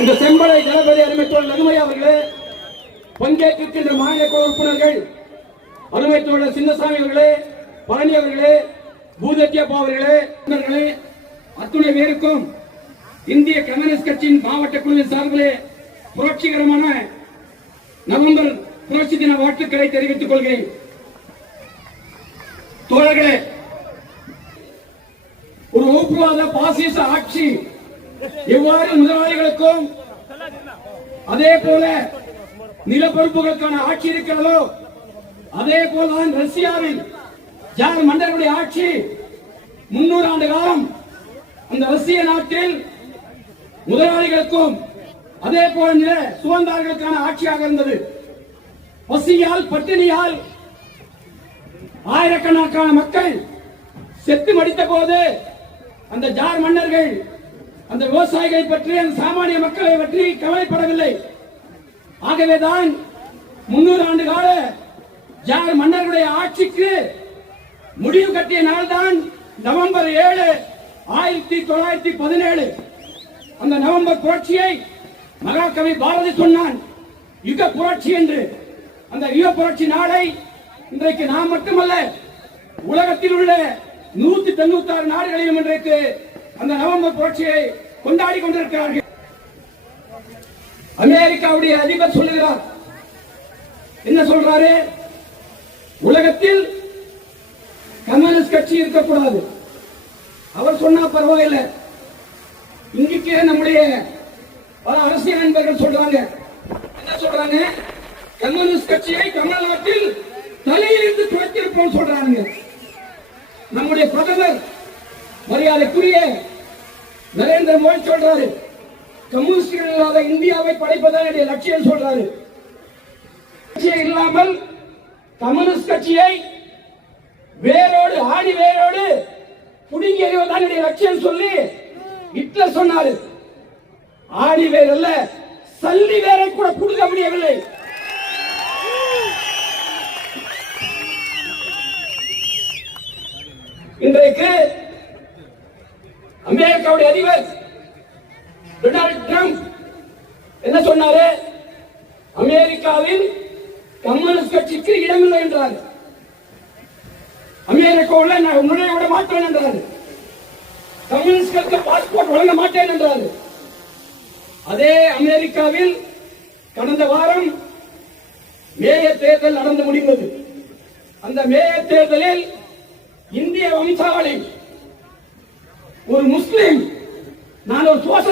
இந்த செம்பலை தளபதி அருமைத்தோழர் நகுமை அவர்களே பங்கேற்றிருக்கின்ற மாநில குழு உறுப்பினர்கள் அருமைத்தோழர் சின்னசாமி அவர்களே பழனி அவர்களே பூதத்தியப்பா அவர்களே அத்துணை பேருக்கும் இந்திய கம்யூனிஸ்ட் கட்சியின் மாவட்ட குழுவின் சார்பிலே புரட்சிகரமான நவம்பர் புரட்சி தின வாழ்த்துக்களை தெரிவித்துக் கொள்கிறேன். தோழர்களே ஒரு ஊப்புவாத பாசிச ஆட்சி எவ்வாறு முதலாளிகளுக்கும் அதே போல நிலப்பரப்புகளுக்கான ஆட்சி இருக்கிறதோ அதே போலதான் ரஷ்யாவில் ஜார் மன்னர்களுடைய ஆட்சி முன்னூறு ஆண்டு காலம் அந்த ரஷ்ய நாட்டில் முதலாளிகளுக்கும் அதே போல நில சுதந்திரர்களுக்கான ஆட்சியாக இருந்தது. பசியால் பட்டினியால் ஆயிரக்கணக்கான மக்கள் செத்து மடித்த போது அந்த ஜார் மன்னர்கள் அந்த விவசாயிகளை பற்றி அந்த சாமானிய மக்களை பற்றி கவலைப்படவில்லை. ஆகவேதான் முன்னூறு ஆண்டு கால ஜார் மன்னர்களுடைய ஆட்சிக்கு முடிவு கட்டிய நாள்தான் நவம்பர் ஏழு ஆயிரத்தி தொள்ளாயிரத்தி பதினேழு. அந்த நவம்பர் புரட்சியை மகாகவி பாரதி சொன்னான் யுக புரட்சி என்று. அந்த யுக புரட்சி நாளை இன்றைக்கு நாம் மட்டுமல்ல உலகத்தில் உள்ள நூத்தி தொண்ணூத்தி ஆறு நாடுகளிலும் இன்றைக்கு அந்த நவம்பர் புரட்சியை கொண்டாடி கொண்டிருக்கிறார்கள். அமெரிக்காவுடைய அதிபர் சொல்லுகிறார். என்ன சொல்றாரு? உலகத்தில் கம்யூனிஸ்ட் கட்சி இருக்கக்கூடாது. அவர் சொன்னா பரவாயில்லை. இன்றைக்கு நம்முடைய பல அரசியல் நண்பர்கள் சொல்றாங்க. என்ன சொல்றாங்க? கம்யூனிஸ்ட் கட்சியை தமிழ்நாட்டில் தலையிலிருந்து துவைத்திருப்போம் சொல்றாங்க. நம்முடைய பிரதமர் மரியாதைக்குரிய நரேந்திர மோடி சொல்றாரு. கம்யூனிஸ்டுகள் இல்லாத இந்தியாவை படைப்பதான் என்னுடைய லட்சியம் சொல்றாரு. இல்லாமல் கம்யூனிஸ்ட் கட்சியை வேரோடு ஆடி வேரோடு புடுங்கி எறிவதான் என்னுடைய லட்சியம் சொல்லி ஹிட்லர் சொன்னாரு. ஆடி வேர் அல்ல சல்லி வேரை கூட புடுங்க முடியவில்லை. அமெரிக்காவுடைய அதிபர் டொனால்ட் ட்ரம்ப் என்ன சொன்னாரு? அமெரிக்காவில் கம்யூனிஸ்ட் கட்சிக்கு இடமில்லை என்றார். அமெரிக்காவில் நான் நுழைய விட மாட்டேன் என்றார். கம்யூனிஸ்டுகளுக்கு பாஸ்போர்ட் வழங்க மாட்டேன் என்றார். அதே அமெரிக்காவில் கடந்த வாரம் மேயர் தேர்தல் நடந்து முடிந்தது. அந்த மேயர் தேர்தலில் இந்திய வம்சாவளி ஒரு முஸ்லீம் நான் ஒரு சோசல்